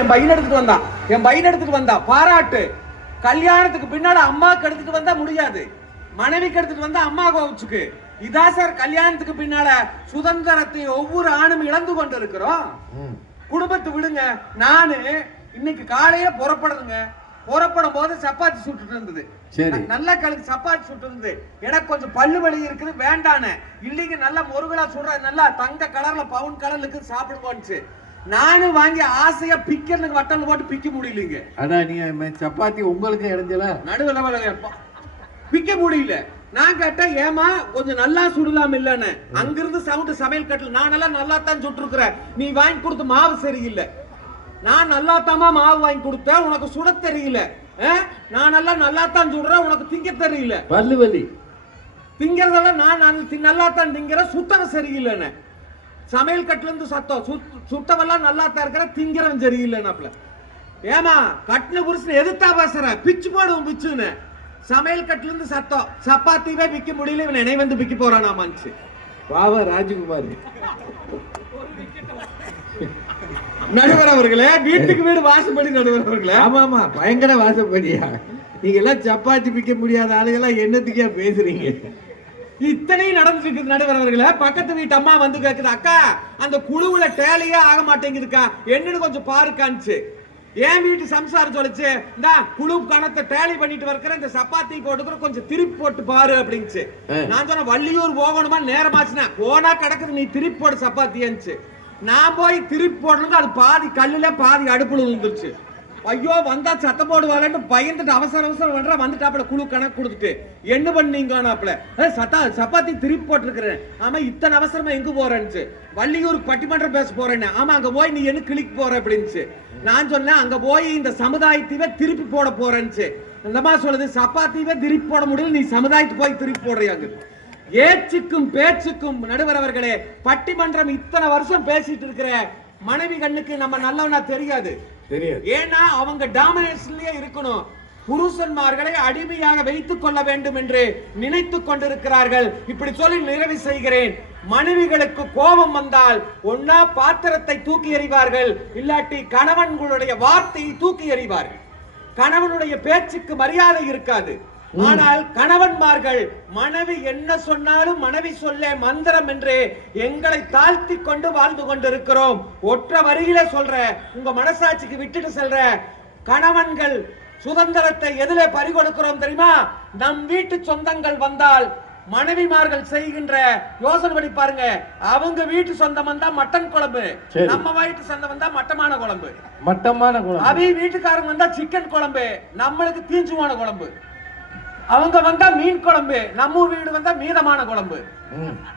என் பையன் எடுத்துட்டு வந்தா பாராட்டு. கல்யாணத்துக்கு பின்னாடி அம்மாக்கு எடுத்துட்டு வந்தா முடியாது, மனைவிக்கு எடுத்துட்டு வந்தா அம்மா கோவிச்சுக்கு. இதான் சார் கல்யாணத்துக்கு பின்னால சுதந்திரத்தை ஒவ்வொரு ஆணும் இழந்து கொண்டு இருக்கிறோம். குடும்பத்தை விடுங்க. நானு இன்னைக்கு காலையில புறப்படும் போது சப்பாத்தி சுட்டு இருந்தது. நல்ல கழுக்கு சப்பாத்தி சுட்டு இருந்தது. எனக்கு கொஞ்சம் பல்லு வலி இருக்குது, வேண்டானே. இல்லைங்க நல்ல முருகலா சுடுற, நல்லா தங்க கலர்ல பவுன் கலர்லுக்கு சாப்பிடுவோன்னு நானும் வாங்கி ஆசையா பிக்கிறதுக்கு வட்டல் போட்டு பிக்க முடியலீங்க. அதான் நீங்க சப்பாத்தி உங்களுக்கு இடைஞ்சல நடுவில் பிக்க முடியல. நான் கேட்டேன், ஏமா கொஞ்சம் நல்லா சுடலாம் இல்லன்னு. அங்கிருந்து சவுண்ட் சமையல் கட்டல. நான் நல்லா தான் சுட்டுருக்கிறேன், நீ வாங்கி கொடுத்த மாவு சரியில்லை. நான் நல்லா தாமா மாவு வாங்கி கொடுத்தேன், உனக்கு சுட தெரியல. நான் நல்லா தான் சுடுறேன், உனக்கு திங்க தெரியல. பல்லு வலி திங்கிறதெல்லாம் நான் நல்லா தான் திங்கிறேன், சுத்தம் சரியில்லைன்னு. சமையல் கட்டுல இருந்து சத்தம், சுத்தமெல்லாம் நல்லா தான் இருக்கிற, திங்கிறவன் சரியில்லைன்னாப்ல. ஏமா கட்டுன புருஷன் எதிர்த்தா பேசுற, பிச்சு போடுவோம் பிச்சுன்னு. சமையல் கட்டுல இருந்து சத்தம், சப்பாத்தியே பிக்க முடியல, இவன் என்னை வந்து பிக்க போறானாமாச்சு. வாவா ராஜகுமார். நடுவர் அவர்களே, வீட்டுக்கு வீடு வாசப்படி. நடுவர் அவர்களே, ஆமா பயங்கர வாசப்படியா. நீங்க எல்லாம் சப்பாத்தி பிக்க முடியாத ஆளுகெல்லாம் என்னத்துக்கே பேசுறீங்க? இத்தனையும் நடந்துருக்கு. நடுவர் அவர்களே, பக்கத்து வீட்டு அம்மா வந்து கேக்குது, அக்கா அந்த குழுவுல டேலியே ஆக மாட்டேங்குதுக்கா, என்னன்னு கொஞ்சம் பாருக்கான்ச்சு. என் வீட்டு சம்சாரம் சொல்லிச்சு, இந்த குழு கணத்தை டேலி பண்ணிட்டு வரக்கிற, இந்த சப்பாத்தி போட்டுக்கிற கொஞ்சம் திருப்பி போட்டு பாரு அப்படின்ச்சு. நான் சொன்ன வள்ளியூர் போகணுமா, நேரமாச்சுன்னா போனா கிடக்குது, நீ திருப்பி போடு சப்பாத்தியாச்சு. நான் போய் திருப்பி போடணும், அது பாதி கல்லுல பாதி அடுப்புல விழுந்துருச்சு. ஐயோ வந்தா சத்தம் போடுவாளன்னு பயந்துட்டு அவசரம் வந்துட்டாப்புல. குழு கணக்கு கொடுத்துட்டு என்ன பண்ணீங்கன்னாப்புல, சப்பாத்தி திருப்பி போட்டிருக்கிறேன். ஆமா இத்தனை அவசரமா எங்க போறேன்னு. வள்ளியூருக்கு பட்டிமன்றம் பேச போறேன்னு. ஆமா அங்க போய் நீ என்ன கிளிக்கு போற அப்படின்னு. நான் சொன்னேன், அங்க போய் இந்த சமுதாயத்தையே திருப்பி போட போறேன்னு. அந்த மாதிரி சொல்லுது, சப்பாத்தியவே திருப்பி போட முடியல, நீ சமுதாயத்துக்கு போய் திருப்பி போடுறியாங்க. ஏச்சுக்கும் பேச்சுக்கும். நடுவர் அவர்களே, பட்டிமன்றம் இத்தனை வருஷம் பேசிட்டு இருக்கிற மனைவி கண்ணுக்கு நம்ம நல்லவனா தெரியாது. ஏன்னா அவங்க டாமினேஷன்லயே இருக்கணும். புருஷன்மார்களை அடிமையாக வைத்துக் கொள்ள வேண்டும் என்று நினைத்துக் கொண்டிருக்கிறார்கள். இப்படி சொல்லி நிறைவு செய்கிறேன். மனைவிகளுக்கு கோபம் வந்தால் ஒன்னா பாத்திரத்தை தூக்கி எறிவார்கள், இல்லாட்டி கணவன்களுடைய வார்த்தையை தூக்கி எறிவார்கள். கணவனுடைய பேச்சுக்கு மரியாதை இருக்காது. ஆனால் கணவன்மார்கள் மனைவி என்ன சொன்னாலும் மனைவி சொல்ல மந்திரம் என்று எங்களை தாழ்த்தி கொண்டு வாழ்ந்து கொண்டிருக்கிறோம். ஒற்ற வரியில சொல்ற, உங்க மனசாட்சிக்கு விட்டுட்டு சொல்ற, கணவன்கள் சுதந்திரத்தை எதிலே பறிகொடுக்கிறோம் தெரியுமா? நம் வீட்டு சொந்தங்கள் வந்தால் மனைவிமார்கள் செய்கின்ற யோசனை படி பாருங்க. அவங்க வீட்டு சொந்தம் வந்தா மட்டன் குழம்பு, நம்ம வீட்டு சொந்தம் வந்தா மட்டமான குழம்பு. அவங்க வீட்டுக்காரங்க வந்தா சிக்கன் குழம்பு, நம்மளுக்கு தீஞ்சுமான குழம்பு. அவங்க வந்தா மீன் குழம்பு, நம்ம வீடு வந்தா மீதமான குழம்பு.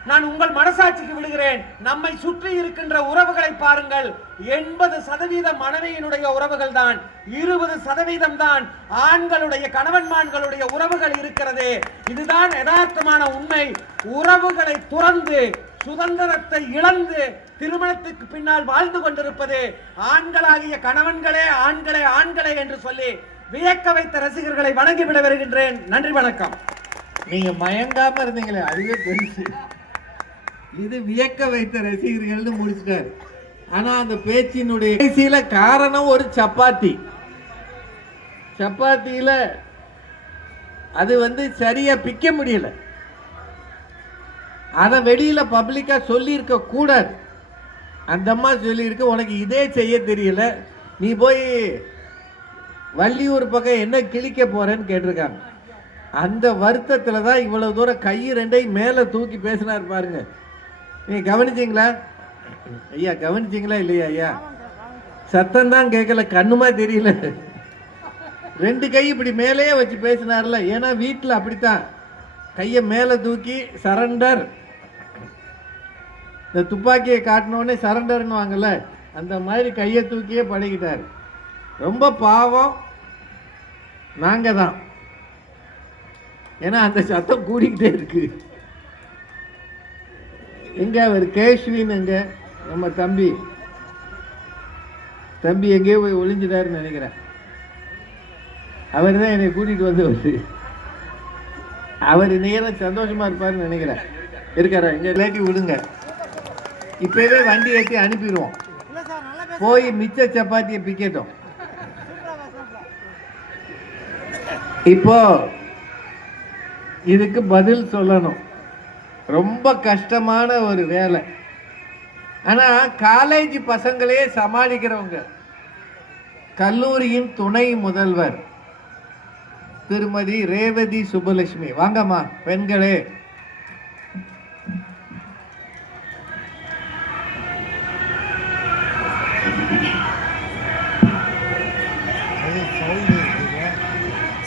நான் உங்கள் மனசாட்சிக்கு விடுகிறேன். நம்மை சுற்றி இருக்கின்ற உறவுகளை பாருங்கள். 80% மனைவியினுடைய உறவுகள் தான், 20% தான் ஆண்களுடைய கணவன்மான்களுடைய உறவுகள் இருக்கிறது. இதுதான் யதார்த்தமான உண்மை. உறவுகளை துறந்து சுதந்திரத்தை இழந்து திருமணத்துக்கு பின்னால் வாழ்ந்து கொண்டிருப்பது ஆண்களாகிய கணவன்களே, ஆண்களே ஆண்களே என்று சொல்லி வியக்க வைத்த ரசிகர்களை வணங்கிவிட வருகின்றேன். நன்றி வணக்கம். நீங்க மயங்காம இருந்தீங்களே, அதுவே பெருசு. இது வியக்க வைத்த ரசிகர்கள் முடிச்சிட்டாரு. ஆனா அந்த பேச்சினுடைய கடைசியில காரணம் ஒரு சப்பாத்தியில அது சரியா பிக்க முடியல. அதை வெளியில பப்ளிக்கா சொல்லி இருக்க கூடாது. அந்த அம்மா சொல்லி இருக்க, உனக்கு இதே செய்ய தெரியல, நீ போய் வள்ளியூர் பக்கம் என்ன கிழிக்க போறேன்னு கேட்டிருக்காங்க. அந்த வருத்தத்தில் தான் இவ்வளவு தூரம் கை ரெண்டையும் மேலே தூக்கி பேசினார் பாருங்க. நீங்க கவனிச்சிங்களா ஐயா? கவனிச்சிங்களா இல்லையா ஐயா? சத்தம் தான் கேட்கல, கண்ணுமா தெரியல. ரெண்டு கை இப்படி மேலேயே வச்சு பேசினார்ல. ஏன்னா வீட்டில் அப்படித்தான் கையை மேலே தூக்கி சரண்டர். இந்த துப்பாக்கியை காட்டினோடனே சரண்டர்னு வாங்கல, அந்த மாதிரி கையை தூக்கியே பழகிட்டார். ரொம்ப பாவம் நாங்க தான். ஏன்னா அந்த சத்தம் கூடிக்கிட்டே இருக்கு. எங்க அவர் கேஷ்வின், எங்க நம்ம தம்பி எங்கேயோ போய் ஒளிஞ்சிட்டாருன்னு நினைக்கிறேன். அவர் தான் என்னை கூட்டிட்டு வந்து அவர் நேரம் சந்தோஷமா இருப்பாருன்னு நினைக்கிறேன். இருக்காரா? எங்க இல்லாட்டி விடுங்க, இப்பவே வண்டி ஏற்றி அனுப்பிடுவோம். போய் மிச்ச சப்பாத்தியை பிக்கட்டும். இப்போ இதுக்கு பதில் சொல்லணும். ரொம்ப கஷ்டமான ஒரு வேலை. ஆனா காலேஜ் பசங்களே சமாளிக்கிறவங்க. கல்லூரியின் துணை முதல்வர் திருமதி ரேவதி சுப்பலட்சுமி, வாங்கம்மா பெண்களே.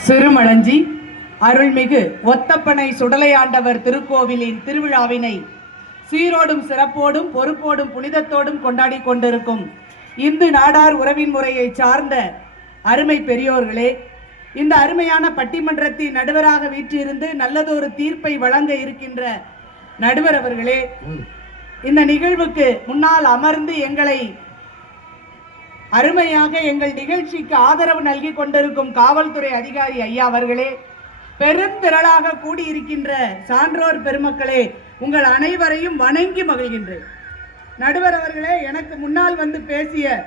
சிறுமளஞ்சி அருள்மிகு ஒத்தப்பனை சுடலையாண்டவர் திருக்கோவிலின் திருவிழாவினை சீரோடும் சிறப்போடும் பொறுப்போடும் புனிதத்தோடும் கொண்டாடி கொண்டிருக்கும் இந்து நாடார் உறவின் முறையை சார்ந்த அருமை பெரியோர்களே, இந்த அருமையான பட்டிமன்றத்தின் நடுவராக வீற்றிருந்து நல்லதொரு தீர்ப்பை வழங்க இருக்கின்ற நடுவர் அவர்களே, இந்த நிகழ்வுக்கு முன்னால் அமர்ந்து எங்களை அருமையாக எங்கள் நிகழ்ச்சிக்கு ஆதரவு நல்கி கொண்டிருக்கும் காவல்துறை அதிகாரி ஐயா அவர்களே, பெருந்திரளாக கூடியிருக்கின்ற சான்றோர் பெருமக்களே, உங்கள் அனைவரையும் வணங்கி மகிழ்கின்றேன். நடுவர் அவர்களே, எனக்கு முன்னால் வந்து பேசிய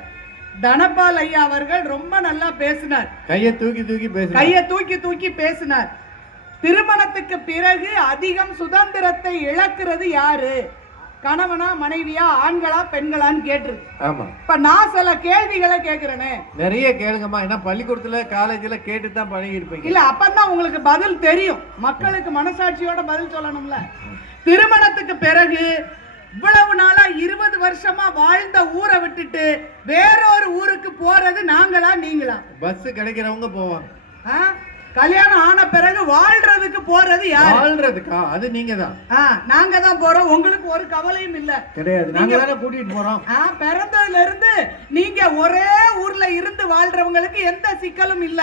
தனபால் ஐயா அவர்கள் ரொம்ப நல்லா பேசினார். கையை தூக்கி தூக்கி பேசினார். திருமணத்துக்கு பிறகு அதிகம் சுதந்திரத்தை இழக்கிறது யாரு? கணவனா மனைவியா, ஆண்களா பெண்களான்னு கேட்டிருக்கு. ஆமா. இப்ப நான் சில கேள்விகளை கேக்குறேனே. நிறைய கேளுங்கம்மா. ஏன்னா பள்ளிக்கூடத்துல காலேஜ்ல கேட்டு தான் பழகி இருப்பீங்க. இல்ல, அப்பதான் உங்களுக்கு பதில் தெரியும். மக்களுக்கு மனசாட்சியோட பதில் சொல்லணும்ல. திருமணத்துக்கு பிறகு இவ்வளவு நாளா 20 வருஷமா வாழ்ந்த ஊரை விட்டுட்டு வேறொரு ஊருக்கு போறது நாங்களா நீங்களா? பஸ் கிடைக்கிறவங்க போவாங்க. கல்யாணம் ஆன பிறகு வாழ்றதுக்கு போறது யார்? வாழ்றதுக்கா? அது நீங்க தான். நாங்க தான் போறோம். உங்களுக்கு ஒரு கவலையும் இல்ல. கிடையாது, நாங்க தான கூட்டிட்டு போறோம். பிறந்ததுல இருந்து நீங்க ஒரே ஊர்ல இருந்து வாழ்றவங்களுக்கு எந்த சிக்கலும் இல்ல.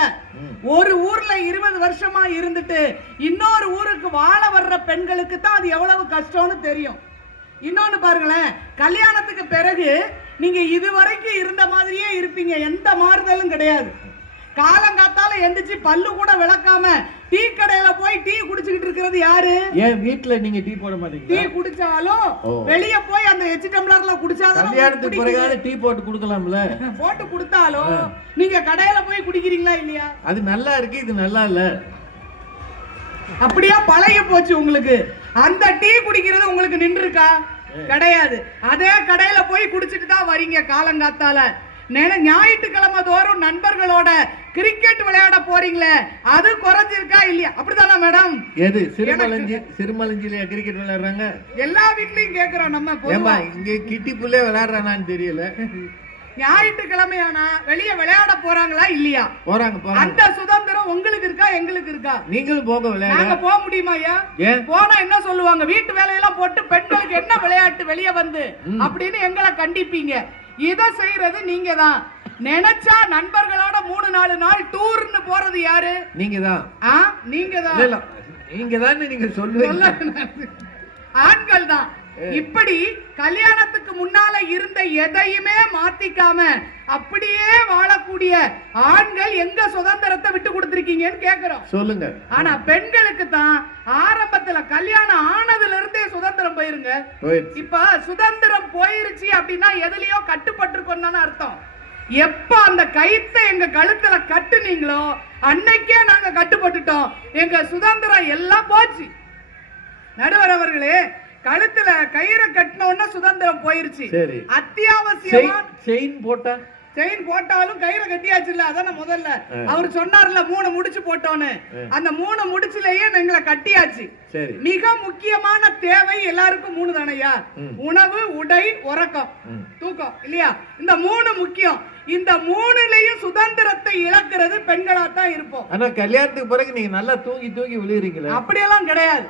ஒரு ஊர்ல 20 வருஷமா இருந்துட்டு இன்னொரு ஊருக்கு வாழ வர்ற பெண்களுக்கு தான் அது எவ்வளவு கஷ்டம்னு தெரியும். இன்னொன்னு பாருங்களேன், கல்யாணத்துக்கு பிறகு நீங்க இதுவரைக்கும் இருந்த மாதிரியே இருப்பீங்க. எந்த மாறுதலும் கிடையாது. காலங்காத்தால எந்திரிச்சு பல்லு கூட விளக்காம டீ கடையில போய் டீ குடிச்சுக்கிட்டு இருக்கிறது யாரு? ஏன் வீட்ல நீங்க டீ போட மாட்டீங்க? டீ குடிச்சாலும் வெளிய போய் அந்த எச்சி டம்ளர்ல குடிச்சாதான். கல்யாணத்துக்கு பிறகு டீ போட்டு குடுக்கலாம்ல. போட்டு குடுத்தாலும் நீங்க கடையில போய் குடிக்கிறீங்களா இல்லையா? அது நல்லா இருக்கு, இது நல்லா இல்ல. அப்படியே பழகி போச்சு உங்களுக்கு. அந்த டீ குடிக்கிறது உங்களுக்கு நின்று இருக்கா? கிடையாது. அதே கடையில போய் குடிச்சிட்டு தான் வரீங்க காலங்காத்தால. ஞாயிற்றுக்கிழமை தோறும் நண்பர்களோட கிரிக்கெட் விளையாட போறீங்களே, அது குறைஞ்சிருக்கா இல்லையா? அப்படிதானே மேடம்? எது சிறுமலஞ்சில கிரிக்கெட் விளையாடுறாங்க? எல்லா வீட்லயும் கேக்குறோம் நம்ம. இங்க கிட்டி புள்ளே விளையாடுறானான்னு தெரியல. ஞாயிற்றுக்கிழமையானா வெளியே விளையாட போறாங்களா இல்லையா? போறாங்க. அந்த சுதந்திரம் உங்களுக்கு இருக்கா எங்களுக்கு இருக்கா? நீங்களும் போக விளையாட. நாங்க போக முடியுமா ஐயா? போனா என்ன சொல்லுவாங்க? வீட்டு வேலையெல்லாம் போட்டு பெண்களுக்கு என்ன விளையாட்டு வெளியே வந்து அப்படின்னு எங்களை கண்டிப்பீங்க. இத செய்யறது நீங்க தான். நினைச்சா நண்பர்களோட 3-4 நாள் டூர்னு போறது யாரு? நீங்க தான். நீங்க தான். நீங்க தான். நீங்க சொல்லுவீங்க. ஆண்கள் தான். இப்படி கல்யாணத்துக்கு முன்னால இருந்த எதையுமே மாத்திக்காம அப்படியே வாழக்கூடிய ஆண்கள் எங்க சுதந்திரத்தை விட்டு கொடுத்திருக்கீங்கன்னு கேக்குறோம். சொல்லுங்க. ஆனா பெண்களுக்கு தான் ஆரம்பத்துல கல்யாணம் ஆனதுல இருந்தே சுதந்திரம் போயிருங்க. இப்ப சுதந்திரம் போயிருச்சு அப்படின்னா எதுலயோ கட்டுப்பட்டிருக்கோம் தானே அர்த்தம். எப்ப அந்த கயித்தை எங்க கழுத்துல கட்டுனீங்களோ அன்னைக்கே நாங்க கட்டுப்பட்டுட்டோம். எங்க சுதந்திரம் எல்லாம் போச்சு. நடுவர் அவர்களே, கழுத்துல கயிறை கட்டினோன்னா சுதந்திரம் போயிருச்சு. அத்தியாவசியமா செயின் போட்டாலும் கயிறை கட்டியாச்சு இல்ல? அதான முதல்ல அவர் சொன்னார்ல 3 முடிச்சு போட்டோன்னு. அந்த 3 முடிச்சுலயே எங்களை கட்டியாச்சு. மிக முக்கியமான தேவை எல்லாருக்கும் 3 தானையா? உணவு, உடை, உறக்கம், தூக்கம் இல்லையா? இந்த 3 முக்கியம். இந்த 3லயும் சுதந்திரத்தை இழக்கிறது பெண்களா தான் இருப்போம். ஆனா கல்யாணத்துக்கு பிறகு நீங்க நல்லா தூங்கி விழுறீங்களே. அப்படியெல்லாம் கிடையாது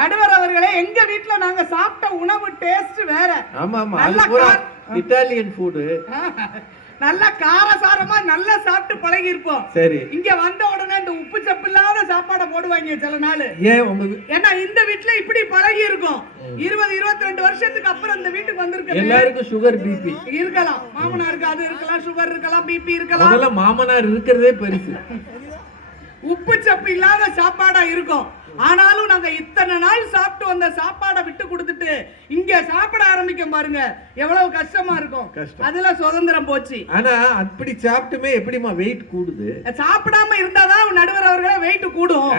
நடுவர் அவர்களே. எங்க வீட்டுல நாங்க சாப்பிட்ட உணவு டேஸ்ட் வேற. ஆமா, இட்டாலியன் ஃபுட். நல்ல காரசாரமா நல்லா சாப்பிட்டு பழகி இருப்போம். சரி. இங்க வந்த உடனே இந்த உப்பு சப்பு இல்லாத சாப்பாடை போடுவாங்க சில நாள். ஏன்னா இந்த வீட்டுல இப்படி பழகி இருக்கும். 20-22 வருஷத்துக்கு அப்புறம் இந்த வீட்டுக்கு வந்திருக்க எல்லாருக்கும் சுகர் பிபி இருக்கலாம். மாமனாருக்கு அது இருக்கலாம், சுகர் இருக்கலாம், பிபி இருக்கலாம். முதல்ல மாமனார் இருக்கிறதே பெருசு. உப்பு சப்பு இல்லாத சாப்பாடா இருக்கும். ஆனாலும் நாங்க இத்தனை நாள் சாப்பிட்டு வந்த சாப்பாடை விட்டு கொடுத்துட்டு இங்க சாப்பிட ஆரம்பிக்க பாருங்க எவ்வளவு கஷ்டமா இருக்கும். அதுல சுதந்திரம் போச்சு. ஆனா அப்படி சாப்பிட்டுமே எப்படிமா வெயிட் கூடுது? சாப்பிடாம இருந்தாதான் நடுவர் அவர்களே வெயிட் கூடும்.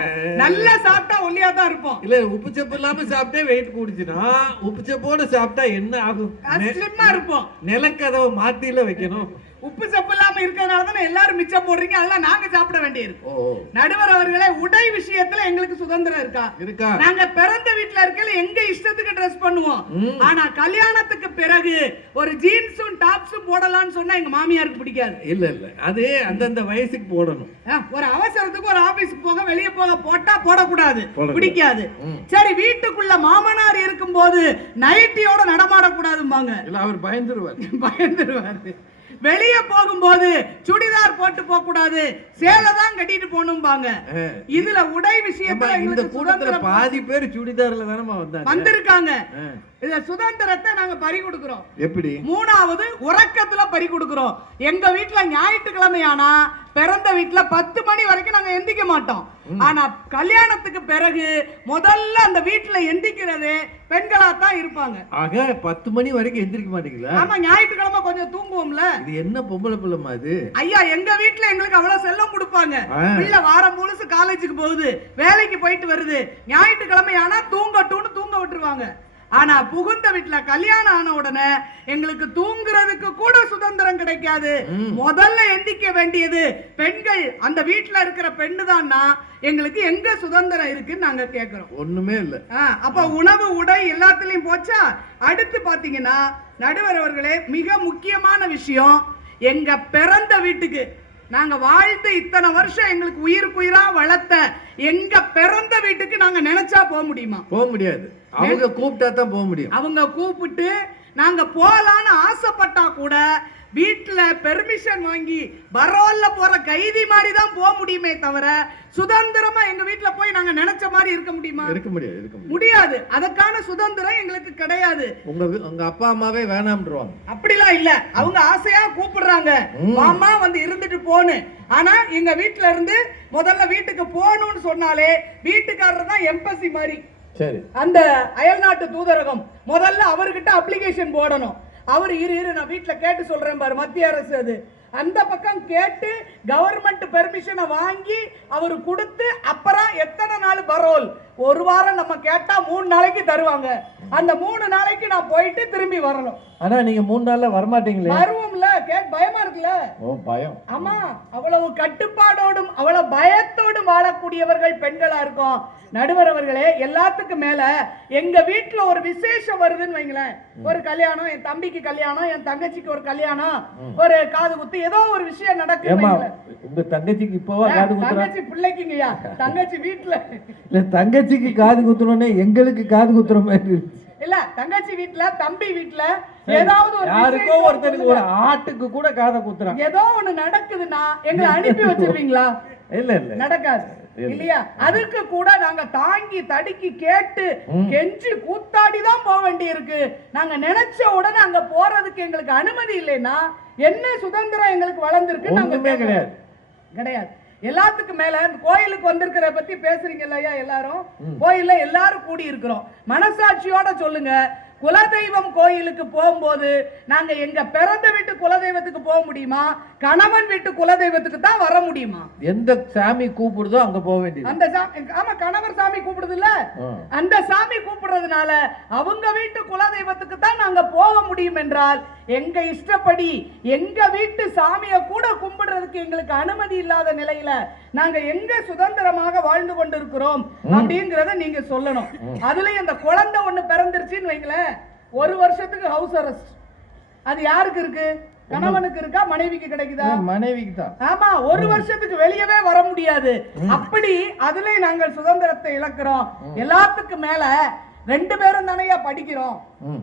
நல்லா சாப்பிட்டா ஒல்லியா தான் இருப்போம். இல்ல உப்பு சப்பு இல்லாம சாப்பிட்டே வெயிட் கூடுச்சுன்னா உப்பு சப்போட சாப்பிட்டா என்ன ஆகும்? ஸ்லிம்மா இருப்போம். நிலக்கதவை மாத்தில வைக்கணும். உப்பு சப்பு இல்லாம இருக்கிறதுனால தானே எல்லாரும் மிச்சம் போடுறீங்க. அதெல்லாம் நாங்க சாப்பிட வேண்டியிருக்கு. நடுவர் அவர்களே, உடை விஷயத்துல எங்களுக்கு சுதந்திரம் இருக்கா? நாங்க பிறந்த வீட்டுல இருக்கல எங்க இஷ்டத்துக்கு ட்ரெஸ் பண்ணுவோம். ஆனா கல்யாணத்துக்கு பிறகு ஒரு ஜீன்ஸும் டாப்ஸும் போடலாம்னு சொன்னா எங்க மாமியாருக்கு பிடிக்காது. இல்ல அது அந்தந்த வயசுக்கு போடணும். ஒரு அவசரத்துக்கு ஒரு ஆபீஸ்க்கு போக வெளியே போக போட்டா போடக்கூடாது, பிடிக்காது. சரி, வீட்டுக்குள்ள மாமனார் இருக்கும் போது நைட்டியோட நடமாடக்கூடாதும்பாங்க. அவர் பயந்துருவாரு. வெளியே போகும்போது சுடிதார் போட்டு போக கூடாது, சேலை தான் கட்டிட்டு போகணும்பாங்க. இதுல உடை விஷயத்துல இந்த கூட்டத்துல பாதி பேர் சுடிதார்ல தானே வந்திருக்காங்க. இந்த சுதந்திரத்தை நாங்க பறி கொடுக்கிறோம். எப்படி? மூணாவது, உறக்கத்துல பறி கொடுக்கிறோம். எங்க வீட்டுல ஞாயிற்றுக்கிழமை ஆனா பிறந்த வீட்டுல 10 மணி வரைக்கும் நாங்க எந்திக்க மாட்டோம். ஆனா கல்யாணத்துக்கு பிறகு முதல்ல அந்த வீட்டுல எந்திக்கிறதே பெண்களா தான் இருப்பாங்க. ஆக 10 மணி வரைக்கும் எந்திரிக்க மாட்டீங்களா? ஆமா, ஞாயிற்றுக்கிழமை கொஞ்சம் தூங்குவோம்ல. இது என்ன பொம்பளை பிள்ளைமா இது? ஐயா, எங்க வீட்டுல எங்களுக்கு அவ்வளவு செல்லம் கொடுப்பாங்க. பிள்ளை வாரம் முழுசு காலேஜுக்கு போகுது, வேலைக்கு போயிட்டு வருது, ஞாயிற்றுக்கிழமை ஆனா தூங்கட்டும்னு தூங்க விட்டுருவாங்க. ஆனா புகுந்த வீட்டுல கல்யாணம் ஆன உடனே எங்களுக்கு தூங்குறதுக்கு கூட சுதந்திரம் கிடைக்காது. முதல்ல எந்திக்க வேண்டியது பெண்கள். அந்த வீட்டுல இருக்கிற பெண்ணு தான்னா எங்களுக்கு எங்க சுதந்திரம் இருக்குன்னு நாங்க கேக்குறோம். ஒண்ணுமே இல்ல. அப்ப உணவு உடை எல்லாத்துலயும் போச்சா? அடுத்து பாத்தீங்கன்னா நடுவர் அவர்களே, மிக முக்கியமான விஷயம், எங்க பிறந்த வீட்டுக்கு நாங்க வாழ்ந்து இத்தனை வருஷம் எங்களுக்கு உயிருக்குயிரா வளர்த்த எங்க பிறந்த வீட்டுக்கு நாங்க நினைச்சா போக முடியுமா? போக முடியாது. அவங்க கூப்பிட்டா தான் போக முடியும். அவங்க கூப்பிட்டு நாங்க போலான்னு ஆசைப்பட்டா கூட வீட்டுல பெர்மிஷன் வாங்கி பரோல்ல போற கைதி மாதிரி தான் போக முடியுமே தவிர சுதந்திரமா எங்க வீட்டுல போய் நாங்க நினைச்ச மாதிரி இருக்க முடியுமா? இருக்க முடியாது. முடியாது. அதற்கான சுதந்திரம் எங்களுக்கு கிடையாது. உங்க அப்பா அம்மாவே வேணாம்ன்றாங்க. அப்படிலாம் இல்ல, அவங்க ஆசையா கூப்பிடுறாங்க, மாமா வந்து இருந்துட்டு போன்னு. ஆனா எங்க வீட்டுல இருந்து முதல்ல வீட்டுக்கு போகணும்னு சொன்னாலே வீட்டுக்காரர் தான் எம்பசி மாதிரி. சரி, அந்த அயல்நாட்டு தூதரகம் முதல்ல அவர்கிட்ட அப்ளிகேஷன் போடணும். அவர் இரு நான் வீட்டுல கேட்டு சொல்றேன் பாரு, மத்திய அரசு அது. அந்த பக்கம் கேட்டு கவர்மெண்ட் பெர்மிஷனை வாங்கி அவரு கொடுத்து அப்புறம் எத்தனை நாள் பரோல்? ஒரு வாரம் நம்ம கேட்டா 3 நாளைக்கு தருவாங்க. அந்த 3 நாளைக்கு நான் போயிட்டு திரும்பி வரணும். ஆனா நீங்க 3 நாள்ல வரமாட்டீங்களே? வருவோம்ல, பயமா இருக்குல்ல? பயம். ஆமா, அவ்வளவு கட்டுப்பாடோடும் அவ்வளவு பயத்தோடும் வாழக்கூடியவர்கள் பெண்களா இருக்கும். நடுவர் அவர்களே, எல்லாத்துக்கும் மேல எங்க வீட்டுல ஒரு விசேஷம் வருதுன்னு வைங்களேன், ஒரு கல்யாணம், என் தம்பிக்கு கல்யாணம், என் தங்கச்சிக்கு ஒரு கல்யாணம், ஒரு காது குத்து, ஏதோ ஒரு விஷயம் நடக்கும். உங்க தங்கச்சிக்கு இப்பவா காது குத்துறா? தங்கச்சி பிள்ளைக்குங்கய்யா, தங்கச்சி வீட்டுல இல்ல, தங்கச்சிக்கு காது குத்துறோன்னே எங்களுக்கு காது குத்துற மாதிரி இல்ல. தங்கச்சி வீட்டுல, தம்பி வீட்டுல ஏதாவது ஒரு யாருக்கோ ஒருத்தருக்கு ஒரு ஆட்டுக்கு கூட காதை குத்துறான். ஏதோ ஒண்ணு நடக்குதுன்னா எங்களை அனுப்பி வச்சிருவீங்களா? இல்ல நடக்காது இல்லையா? அதுக்கு கூட நாங்க தாங்கி தடுக்கி கேட்டு கெஞ்சி கூத்தாடி தான் போக வேண்டி இருக்கு. நாங்க நினைச்ச உடனே அங்க போறதுக்கு எங்களுக்கு அனுமதி இல்லைன்னா என்ன சுதந்திரம் எங்களுக்கு வளர்ந்துருக்கு? நாங்க கிடையாது. எல்லாத்துக்கும் மேல இந்த கோயிலுக்கு வந்திருக்கிற பத்தி பேசுறீங்க இல்லையா? எல்லாரும் கோயில்ல எல்லாரும் கூடி இருக்கிறோம். மனசாட்சியோட சொல்லுங்க, குலதெய்வம் கோயிலுக்கு போகும்போது நாங்க எங்க பிறந்த வீட்டு குலதெய்வத்துக்கு போக முடியுமா? கணவன் வீட்டு குலதெய்வத்துக்கு தான் வர முடியுமா? எந்த சாமி கூப்பிடுதோ அங்க போக வேண்டியது. அந்த சாமி, ஆமா, கணவர் சாமி கூப்பிடுது இல்ல, அந்த சாமி கூப்பிடுறதுனால அவங்க வீட்டு குலதெய்வத்துக்கு தான் நாங்க போக முடியும் என்றால் எங்க இஷ்டப்படி எங்க வீட்டு சாமியை கூட கும்பிடுறதுக்கு எங்களுக்கு அனுமதி இல்லாத நிலையில நாங்க எங்க சுதந்திரமாக வாழ்ந்து கொண்டிருக்கிறோம் அப்படிங்கறத நீங்க சொல்லணும். அதுலயும் அந்த குழந்தை ஒண்ணு பிறந்துருச்சுன்னு வைங்களேன், 1 வருஷத்துக்கு ஹவுஸ் அரெஸ்ட். அது யாருக்கு இருக்கு? கணவனுக்கு இருக்கா, மனைவிக்கு கிடைக்குதா? மனைவிக்கு தான். ஆமா, 1 வருஷத்துக்கு வெளியவே வர முடியாது. அப்படி அதுல நாங்கள் சுதந்திரத்தை இழக்கிறோம். எல்லாத்துக்கும் மேல 2 பேரும் தானே படிக்கிறோம்,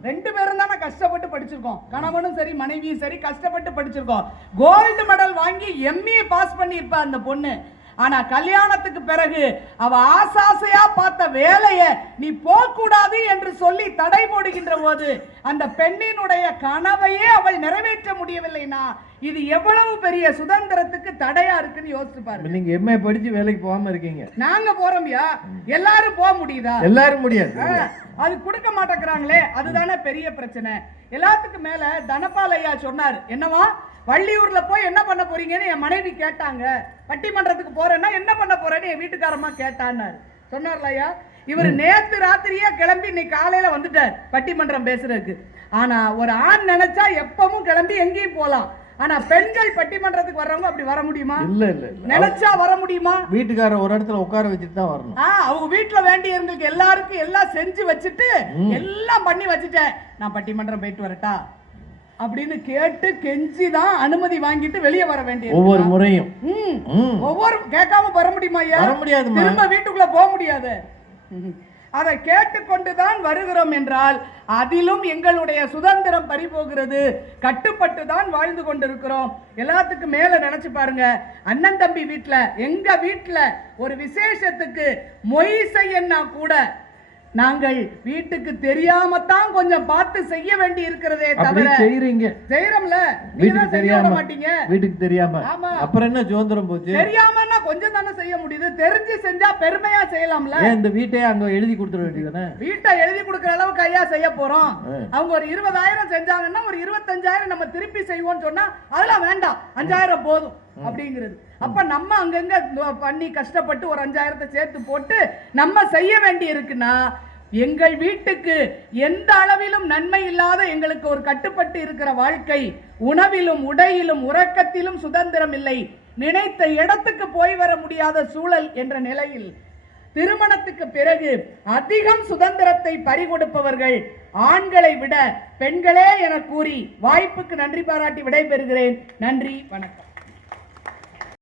2 பேரும் தானே கஷ்டப்பட்டு படிச்சிருக்கோம். கணவனும் சரி மனைவியும் சரி கஷ்டப்பட்டு படிச்சிருக்கோம். கோல்டு மெடல் வாங்கி MA பாஸ் பண்ணி இருப்பா அந்த பொண்ணு. ஆனா கல்யாணத்துக்கு பிறகு அவ ஆசாசையா பார்த்த வேலைய நீ போகக்கூடாது என்று சொல்லி தடை போடுகின்ற போது அந்த பெண்ணினுடைய கனவையே அவள் நிறைவேற்ற முடியவில்லைனா இது எவ்வளவு பெரிய சுதந்திரத்துக்கு தடையா இருக்குன்னு யோசிச்சு பாருங்க. நீங்க எம்ஏ படிச்சு வேலைக்கு போகாம இருக்கீங்க, நாங்க போறோம்யா. எல்லாரும் போக முடியுதா? எல்லாரும் முடியாது. அது கொடுக்க மாட்டேங்கிறாங்களே, அதுதானே பெரிய பிரச்சனை. எல்லாத்துக்கும் மேல தனபாலையா சொன்னார், என்னவா வள்ளியூர்ல போய் என்ன பண்ண போறீங்கன்னு என் மனைவி கேட்டாங்க. பட்டிமன்றத்துக்கு போறேன்னா என்ன பண்ண போறேன்னு என் வீட்டுக்காரமா கேட்டான்னு சொன்னார்லையா. இவர் நேத்து ராத்திரியே கிளம்பி இன்னைக்கு காலையில வந்துட்டார் பட்டிமன்றம் பேசுறதுக்கு. ஆனா ஒரு ஆண் நினைச்சா எப்பவும் கிளம்பி எங்கேயும் போலாம். ஆனா பெண்கள் பட்டிமன்றத்துக்கு வர்றவங்க அப்படி வர முடியுமா? இல்ல இல்ல, நினைச்சா வர முடியுமா? வீட்டுக்காரர் ஒரு இடத்துல உட்கார வச்சுட்டு தான் வரணும். அவங்க வீட்டுல வேண்டியவங்களுக்கு எல்லாருக்கும் எல்லாம் செஞ்சு வச்சுட்டு எல்லாம் பண்ணி வச்சுட்டேன், நான் பட்டிமன்றம் போயிட்டு வரட்டா அப்படின்னு கேட்டு கெஞ்சி தான் அனுமதி வாங்கிட்டு வெளியே வர வேண்டியது. ஒவ்வொரு முறையும் ஒவ்வொரு கேட்காம வர முடியுமா? வர முடியாது. திரும்ப வீட்டுக்குள்ள போக முடியாது. அதை கேட்டுக்கொண்டுதான் வருகிறோம் என்றால் அதிலும் எங்களுடைய சுதந்திரம் பறிபோகிறது. கட்டுப்பட்டு தான் வாழ்ந்து கொண்டிருக்கிறோம். எல்லாத்துக்கும் மேல நினைச்சு பாருங்க, அண்ணன் தம்பி வீட்டுல, எங்க வீட்டுல ஒரு விசேஷத்துக்கு மொய் செய்யனா கூட நாங்கள் வீட்டுக்கு தெரியாமத்தான் கொஞ்சம் பார்த்து செய்ய வேண்டி இருக்கிறதே தவிர செய்யறோம்ல, வீட்டுக்கு தெரியாம மாட்டீங்க. வீட்டுக்கு தெரியாம அப்புறம் என்ன சுதந்திரம் போச்சு? தெரியாமன்னா கொஞ்சம் தானே செய்ய முடியுது, தெரிஞ்சு செஞ்சா பெருமையா செய்யலாம்ல. இந்த வீட்டையே அங்க எழுதி கொடுத்துட வேண்டியதானே? வீட்டை எழுதி கொடுக்கிற அளவுக்கு ஐயா செய்ய போறோம். அவங்க ஒரு 20,000 செஞ்சாங்கன்னா ஒரு 25,000 நம்ம திருப்பி செய்வோம்னு சொன்னா அதெல்லாம் வேண்டாம், 5,000 போதும் அப்படிங்கிறது. அப்ப நம்ம அங்கங்க பண்ணி கஷ்டப்பட்டு ஒரு 5,000 சேர்த்து போட்டு நம்ம செய்ய வேண்டி இருக்குன்னா எங்கள் வீட்டுக்கு எந்த அளவிலும் நன்மை இல்லாத எங்களுக்கு ஒரு கட்டுப்பட்டு இருக்கிற வாழ்க்கை, உணவிலும் உடையிலும் உறக்கத்திலும் சுதந்திரம் இல்லை, நினைத்த இடத்துக்கு போய் வர முடியாத சூழல் என்ற நிலையில் திருமணத்துக்கு பிறகு அதிகம் சுதந்திரத்தை பறிகொடுப்பவர்கள் ஆண்களை விட பெண்களே என கூறி வாய்ப்புக்கு நன்றி பாராட்டி விடைபெறுகிறேன். நன்றி, வணக்கம்.